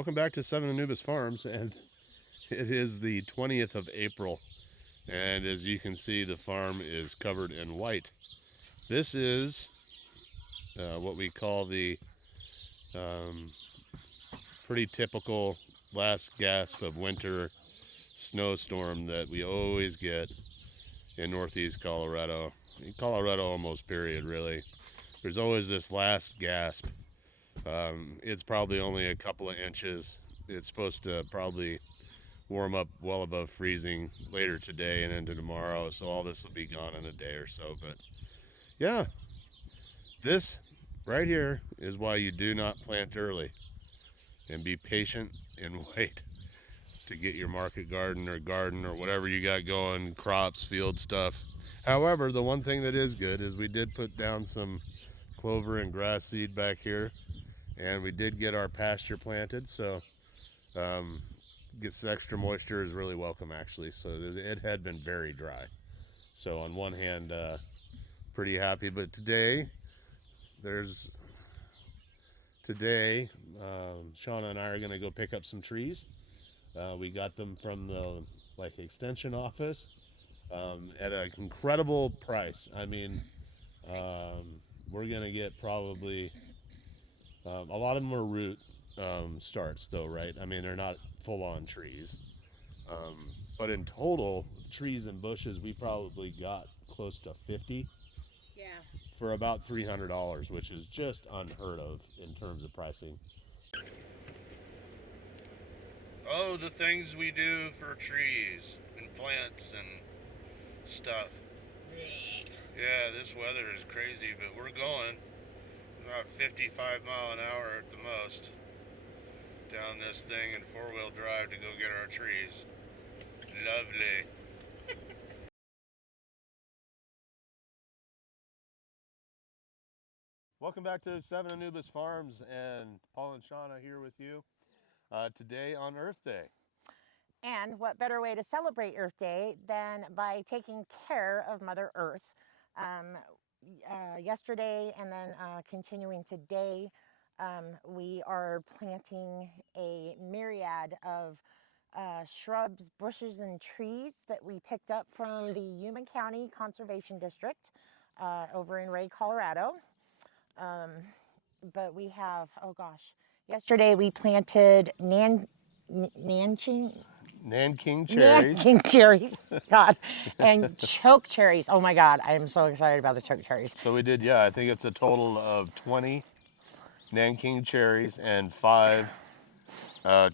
Welcome back to Seven Anubis Farms, and it is the 20th of April, and as you can see, the farm is covered in white. This is what we call the pretty typical last gasp of winter snowstorm that we always get in northeast Colorado. In Colorado almost period, really. There's always this last gasp. It's probably only a couple of inches. It's supposed to probably warm up well above freezing later today and into tomorrow, so all this will be gone in a day or so. But yeah, this right here is why you do not plant early, and be patient and wait to get your market garden or whatever you got going, crops, field stuff. However, the one thing that is good is we did put down some clover and grass seed back here, and we did get our pasture planted, so gets extra moisture is really welcome, actually. So it had been very dry, so on one hand pretty happy. But today Shauna and I are going to go pick up some trees. We got them from the extension office at an incredible price. I mean, we're going to get probably a lot of them are root starts though, right? I mean, they're not full-on trees, but in total trees and bushes we probably got close to 50. Yeah. For about $300, which is just unheard of in terms of pricing. Oh, the things we do for trees and plants and stuff. Yeah, this weather is crazy, but we're going about 55 mile an hour at the most down this thing in four-wheel drive to go get our trees. Lovely. Welcome back to Seven Anubis Farms, and Paul and Shauna here with you today on Earth Day. And what better way to celebrate Earth Day than by taking care of Mother Earth? Yesterday and then continuing today, we are planting a myriad of shrubs, bushes, and trees that we picked up from the Yuma County Conservation District over in Wray, Colorado. But we have, oh gosh, yesterday we planted Nanking cherries, God, and choke cherries. Oh my God, I am so excited about the choke cherries. So we did, yeah, I think it's a total of 20 Nanking cherries and 5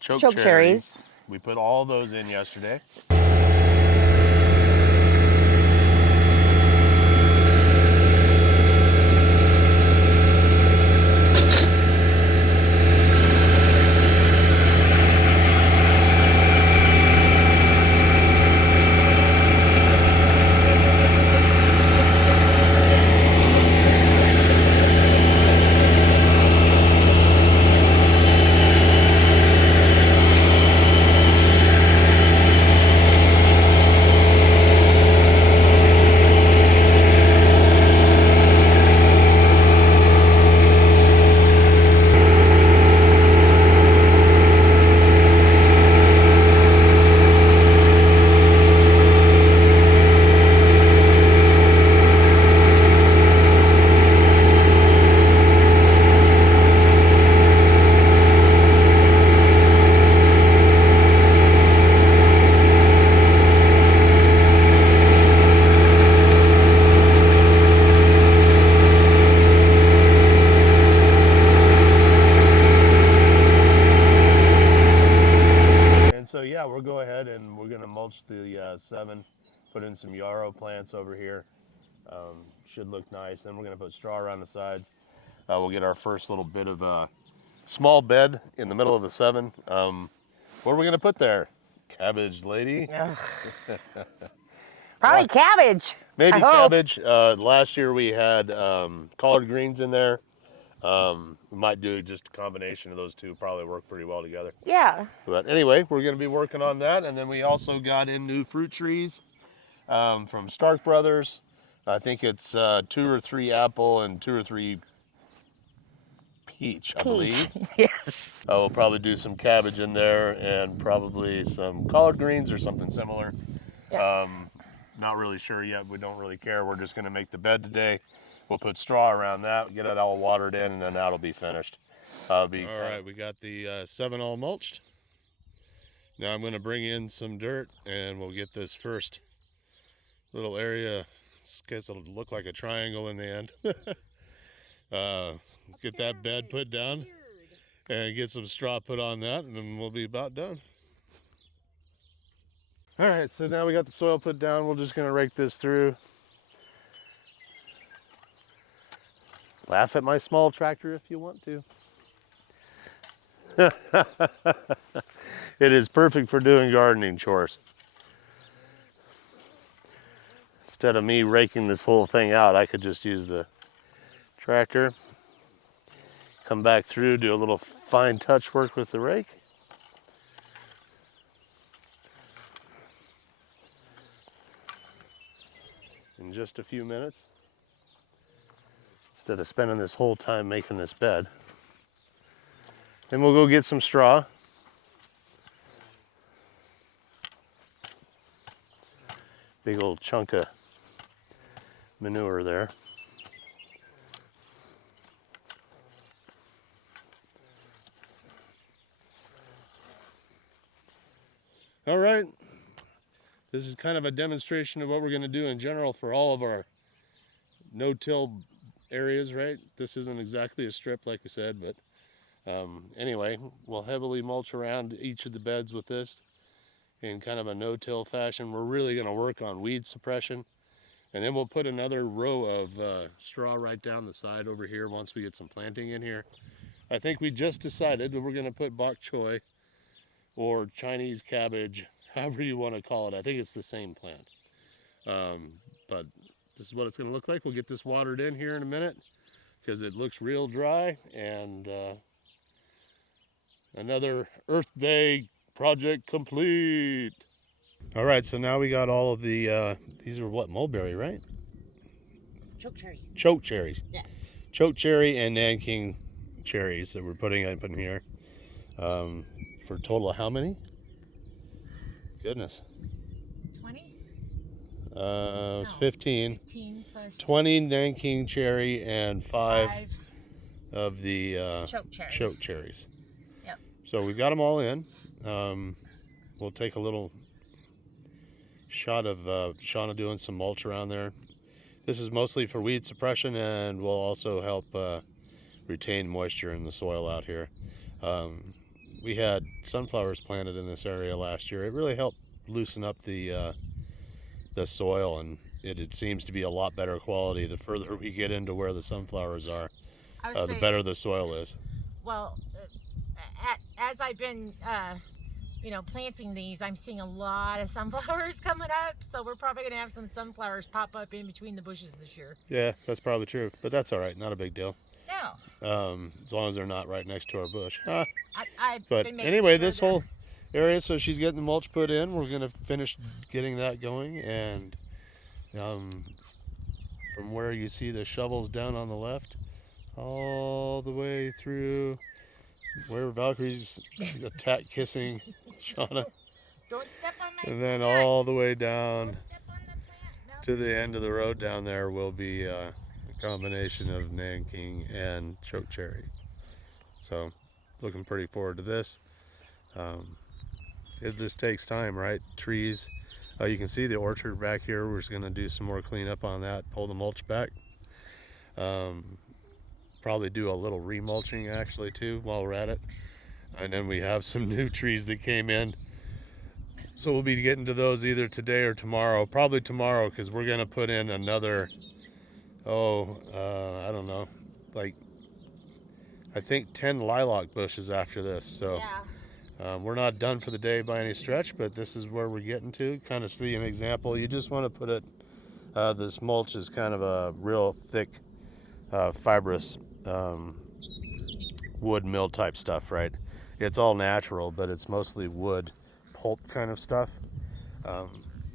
choke cherries. We put all those in yesterday. So yeah, we'll go ahead and we're gonna mulch the 7, put in some yarrow plants over here. Should look nice. Then we're gonna put straw around the sides. We'll get our first little bit of a small bed in the middle of the 7. What are we gonna put there? Cabbage, lady. Probably cabbage. Maybe cabbage. Last year we had collard greens in there. We might do just a combination of those two, probably work pretty well together. Yeah. But anyway, we're going to be working on that. And then we also got in new fruit trees from Stark Brothers. I think it's 2 or 3 apple and 2 or 3 peach, I believe. Yes. We'll probably do some cabbage in there and probably some collard greens or something similar. Yeah. Not really sure yet. We don't really care. We're just going to make the bed today. We'll put straw around that, get it all watered in, and then that'll be finished. All right, we got the 7 all mulched. Now I'm going to bring in some dirt, and we'll get this first little area. I guess it'll look like a triangle in the end. Get that bed put down and get some straw put on that, and then we'll be about done. All right, so now we got the soil put down. We're just going to rake this through. Laugh at my small tractor if you want to. It is perfect for doing gardening chores. Instead of me raking this whole thing out, I could just use the tractor, come back through, do a little fine touch work with the rake. In just a few minutes, instead of spending this whole time making this bed. Then we'll go get some straw. Big old chunk of manure there. All right, this is kind of a demonstration of what we're going to do in general for all of our no-till areas, right? This isn't exactly a strip like we said, but anyway, we'll heavily mulch around each of the beds with this in kind of a no-till fashion. We're really going to work on weed suppression, and then we'll put another row of straw right down the side over here once we get some planting in here. I think we just decided that we're going to put bok choy or Chinese cabbage, however you want to call it. I think it's the same plant. But this is what it's going to look like. We'll get this watered in here in a minute because it looks real dry. And another Earth Day project complete. All right, so now we got all of the, these are what, mulberry, right? Chokecherry. Chokecherries. Yes. Chokecherry and Nanking cherries that we're putting up in here. For a total of how many? Goodness. 20? It was No, 15. 15 plus 20 Nanking cherry and 5 of the choke cherries. Yep. So we've got them all in. We'll take a little shot of Shauna doing some mulch around there. This is mostly for weed suppression and will also help retain moisture in the soil out here. We had sunflowers planted in this area last year. It really helped loosen up the soil, and it seems to be a lot better quality the further we get into where the sunflowers are. The better the soil is. Well, as I've been planting these, I'm seeing a lot of sunflowers coming up, so we're probably gonna have some sunflowers pop up in between the bushes this year. Yeah, that's probably true, but that's all right. Not a big deal. No. As long as they're not right next to our bush. But anyway, this whole area, so she's getting the mulch put in. We're gonna finish getting that going, and from where you see the shovels down on the left, all the way through where Valkyrie's attack kissing Shauna. Don't step on my And then plant. all the way down Don't step on the plant. No. to the end of the road down there will be a combination of Nanking and chokecherry. So looking pretty forward to this. It just takes time, right? Trees. You can see the orchard back here. We're just going to do some more cleanup on that, pull the mulch back. Probably do a little remulching actually too while we're at it. And then we have some new trees that came in. So we'll be getting to those either today or tomorrow. Probably tomorrow, because we're going to put in another, I don't know, like I think 10 lilac bushes after this. So Yeah. we're not done for the day by any stretch, but this is where we're getting to. Kind of see an example. You just want to put it, this mulch is kind of a real thick, fibrous wood mill type stuff, right? It's all natural, but it's mostly wood pulp kind of stuff.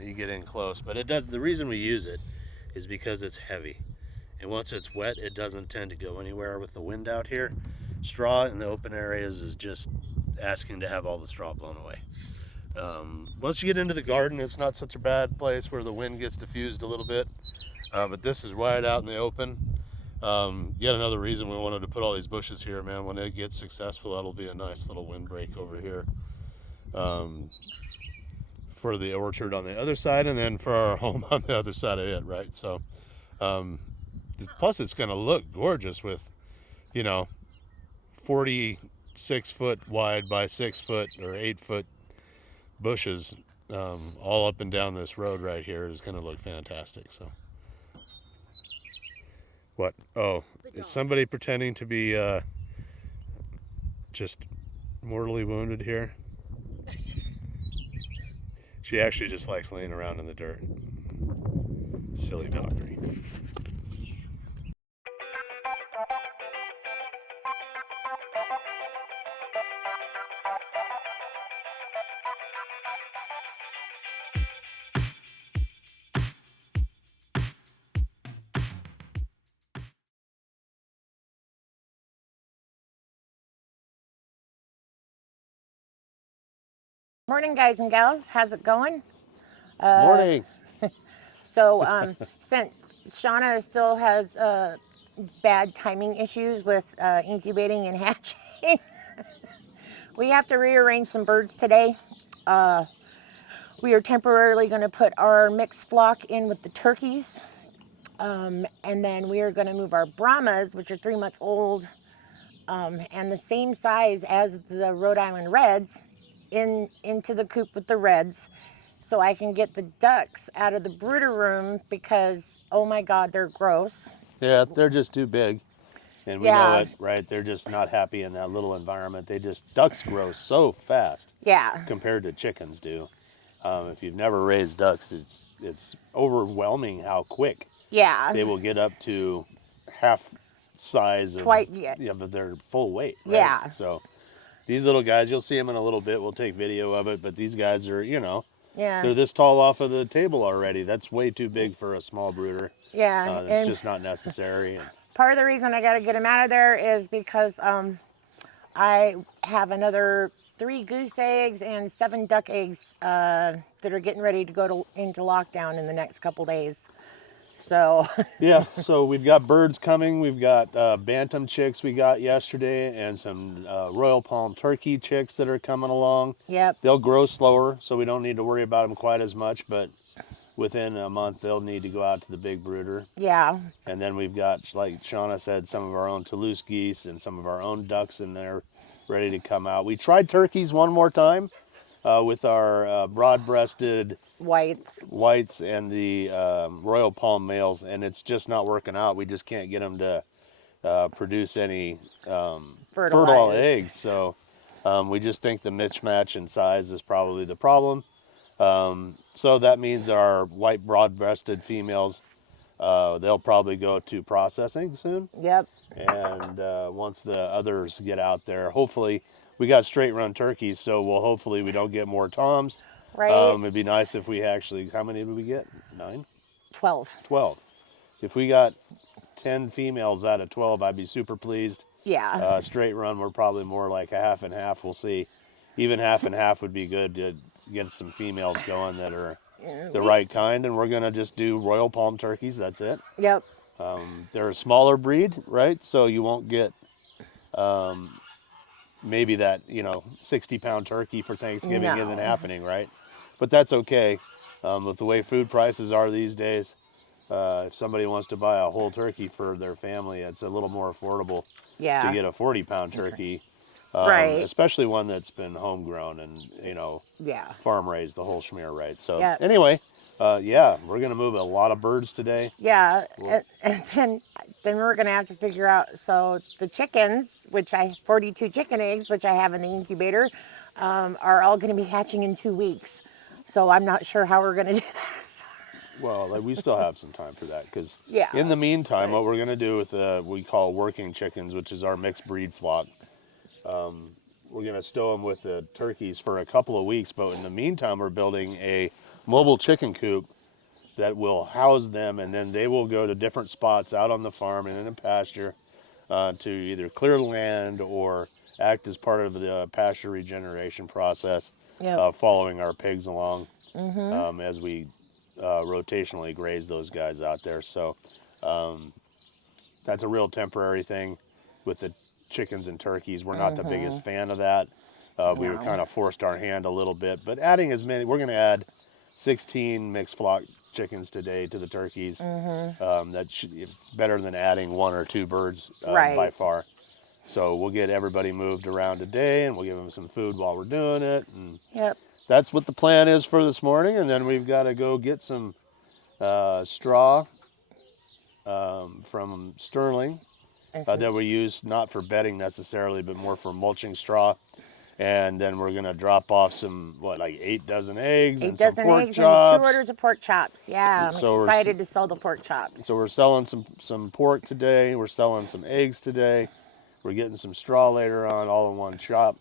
You get in close, but it does. The reason we use it is because it's heavy, and once it's wet, it doesn't tend to go anywhere with the wind out here. Straw in the open areas is just asking to have all the straw blown away. Once you get into the garden, it's not such a bad place where the wind gets diffused a little bit, but this is right out in the open. Yet another reason we wanted to put all these bushes here, man. When it gets successful, that'll be a nice little windbreak over here for the orchard on the other side, and then for our home on the other side of it, right? So, plus it's going to look gorgeous with, 46-foot wide by 6-foot or 8-foot bushes all up and down this road right here is going to look fantastic. So, what? Oh, is somebody pretending to be just mortally wounded here? She actually just likes laying around in the dirt. Silly Valkyrie. Morning, guys and gals. How's it going? Morning. So since Shauna still has bad timing issues with incubating and hatching, we have to rearrange some birds today. We are temporarily going to put our mixed flock in with the turkeys. And then we are going to move our Brahmas, which are 3 months old and the same size as the Rhode Island Reds, into the coop with the Reds, so I can get the ducks out of the brooder room because, oh my God, they're gross. Yeah, they're just too big. And we know it, right? They're just not happy in that little environment. Ducks grow so fast. Yeah. Compared to chickens do. If you've never raised ducks, it's overwhelming how quick. Yeah. They will get up to half size of their full weight. Right? Yeah. So these little guys, you'll see them in a little bit. We'll take video of it, but these guys are, they're this tall off of the table already. That's way too big for a small brooder. Yeah. It's just not necessary. Part of the reason I got to get them out of there is because I have another 3 goose eggs and 7 duck eggs that are getting ready to go into lockdown in the next couple days. So yeah, so we've got birds coming. We've got bantam chicks we got yesterday, and some Royal Palm turkey chicks that are coming along. Yep. They'll grow slower, so we don't need to worry about them quite as much, but within a month they'll need to go out to the big brooder. Yeah. And then we've got, like Shauna said, some of our own Toulouse geese and some of our own ducks in there ready to come out. We tried turkeys one more time with our broad-breasted whites and the Royal Palm males, and it's just not working out. We just can't get them to produce any fertile eggs. So we just think the mismatch in size is probably the problem. So that means our white broad-breasted females, they'll probably go to processing soon. Yep. And once the others get out there, hopefully, we got straight run turkeys, so hopefully we don't get more toms. Right. It'd be nice if we actually, how many did we get? 9? 12. 12. If we got 10 females out of 12, I'd be super pleased. Yeah. Straight run, we're probably more like a half and half. We'll see. Even half and half would be good to get some females going that are the right kind, and we're gonna just do Royal Palm turkeys. That's it. Yep. They're a smaller breed, right? So you won't get maybe that 60-pound turkey for Thanksgiving isn't happening, right? But that's okay. With the way food prices are these days, if somebody wants to buy a whole turkey for their family, it's a little more affordable to get a 40-pound turkey. Right. Especially one that's been homegrown and, farm raised, the whole schmear, right? So anyway, we're going to move a lot of birds today. Yeah, and then we're going to have to figure out, so the chickens, 42 chicken eggs, which I have in the incubator, are all going to be hatching in 2 weeks. So I'm not sure how we're going to do this. Well, we still have some time for that because in the meantime, what we're going to do with we call working chickens, which is our mixed breed flock, we're going to stow them with the turkeys for a couple of weeks. But in the meantime, we're building a mobile chicken coop that will house them, and then they will go to different spots out on the farm and in the pasture to either clear land or act as part of the pasture regeneration process, Yep. following our pigs along Mm-hmm. as we rotationally graze those guys out there. So that's a real temporary thing with the chickens and turkeys. We're not the biggest fan of that. We were No. kind of forced our hand a little bit, but adding as many, we're going to add 16 mixed flock chickens today to the turkeys. It's better than adding 1 or 2 birds by Right. far. So we'll get everybody moved around today, and we'll give them some food while we're doing it. And Yep. that's what the plan is for this morning. And then we've got to go get some straw from Sterling And some- that we use not for bedding necessarily, but more for mulching straw. And then we're gonna drop off some, like 8 dozen eggs 8 and some dozen pork eggs chops. and 2 orders of pork chops. Yeah, I'm So we're excited to sell the pork chops. So we're selling some pork today. We're selling some eggs today. We're getting some straw later on, all in one shot,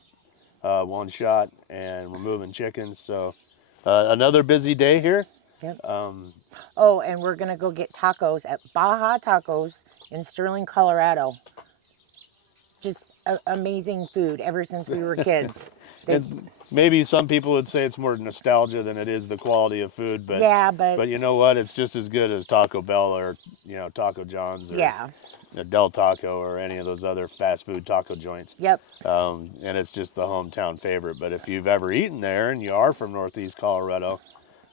and we're moving chickens. So another busy day here. Yep. Oh, and we're gonna go get tacos at Baja Tacos in Sterling, Colorado. Just amazing food ever since we were kids. Maybe some people would say it's more nostalgia than it is the quality of food, but yeah, but you know what? It's just as good as Taco Bell or Taco John's or yeah, Del Taco or any of those other fast food taco joints. yep. And it's just the hometown favorite. But if you've ever eaten there and you are from Northeast Colorado,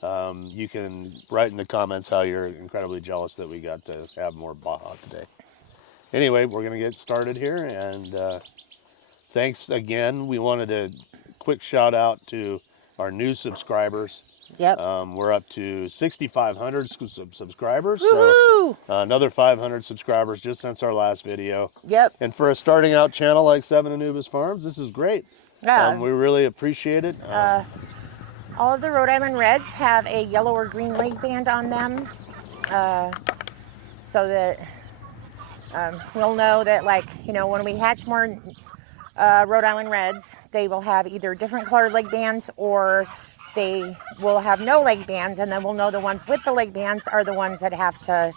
you can write in the comments how you're incredibly jealous that we got to have more Baja today. Anyway, we're going to get started here, and thanks again. We wanted a quick shout out to our new subscribers. Yep. We're up to 6,500 subscribers, Woo-hoo! so another 500 subscribers just since our last video. Yep. And for a starting out channel like Seven Anubis Farms, this is great. Yeah. We really appreciate it. All of the Rhode Island Reds have a yellow or green leg band on them, so that we'll know that, like, when we hatch more Rhode Island Reds, they will have either different colored leg bands or they will have no leg bands, and then we'll know the ones with the leg bands are the ones that have to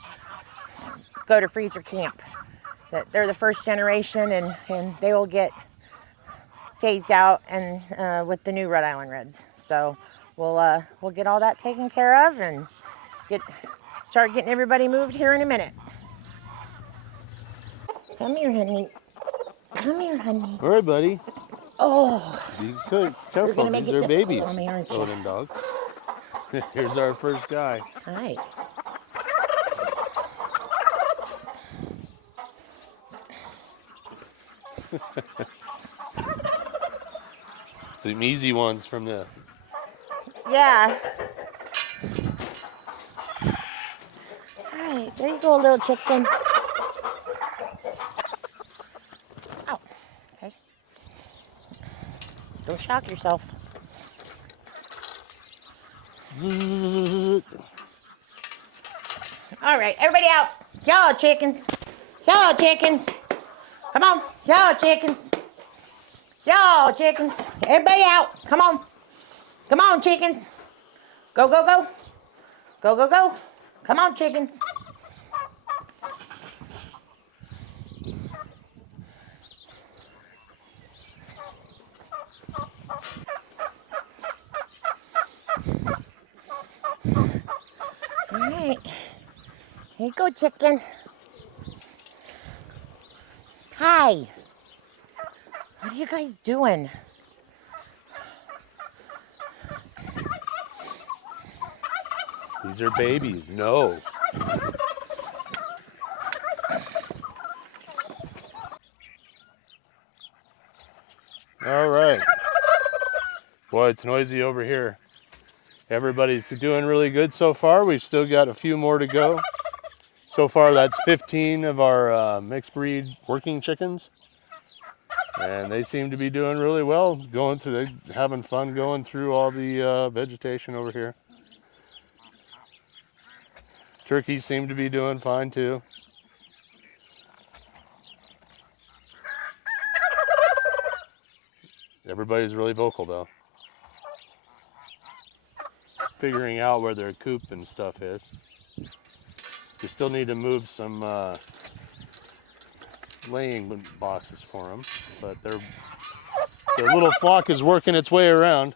go to freezer camp. That they're the first generation, and they will get phased out and with the new Rhode Island Reds. So we'll get all that taken care of and start getting everybody moved here in a minute. Come here, honey. Come here, honey. All right, buddy. Oh, Be careful. gonna make These it are difficult babies. on me, aren't you? Odin dog. Here's our first guy. all right. Some easy ones from the. Yeah. All right, there you go, little chicken. Oh, okay. Don't shock yourself. All right, everybody out. Y'all chickens. Y'all chickens. Come on, y'all chickens. Y'all chickens. Everybody out. Come on. Come on, chickens. Go, go, go. Go, go, go. Come on, chickens. All right. Here you go, chicken. Hi. What are you guys doing? These are babies. No. All right. Boy, it's noisy over here. Everybody's doing really good so far. We've still got a few more to go. So far, that's 15 of our mixed breed working chickens. And they seem to be doing really well, having fun going through all the vegetation over here. Turkeys seem to be doing fine too. Everybody's really vocal though. Figuring out where their coop and stuff is. We still need to move some laying boxes for them, but their little flock is working its way around.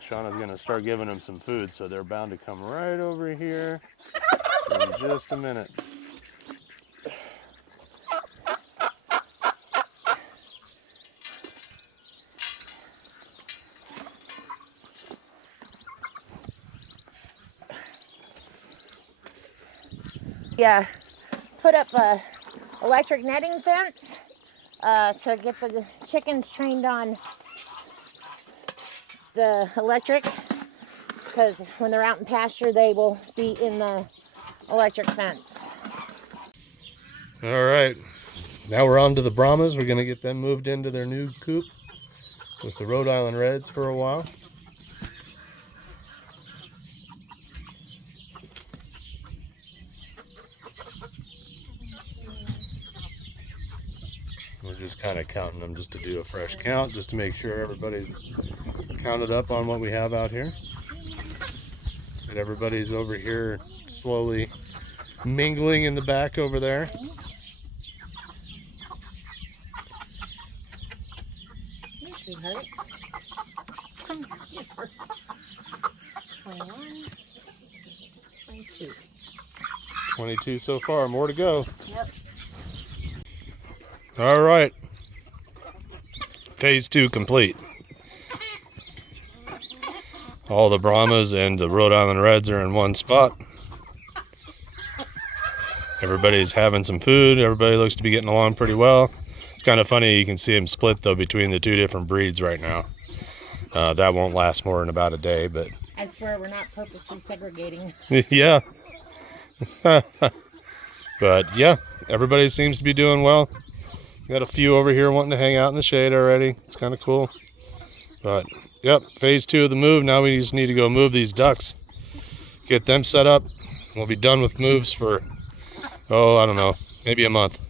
Shauna's gonna start giving them some food, so they're bound to come right over here in just a minute. Yeah, put up a electric netting fence to get the chickens trained on the electric, because when they're out in pasture they will be in the electric fence. All right, now we're on to the Brahmas. We're gonna get them moved into their new coop with the Rhode Island Reds for a while. We're just kind of counting them just to do a fresh count, just to make sure everybody's counted up on what we have out here. And everybody's over here slowly mingling in the back over there. Here, sweetheart. Come here. 21, 22. 22 so far, more to go. Yep. All right. Phase 2 complete. All the Brahmas and the Rhode Island Reds are in one spot. Everybody's having some food. Everybody looks to be getting along pretty well. It's kind of funny, you can see them split though between the two different breeds right now. That won't last more than about a day, but I swear we're not purposely segregating. yeah. But yeah, everybody seems to be doing well. Got a few over here wanting to hang out in the shade already. It's kind of cool. But yep, phase 2 of the move. Now we just need to go move these ducks, get them set up. We'll be done with moves for, oh, I don't know, maybe a month.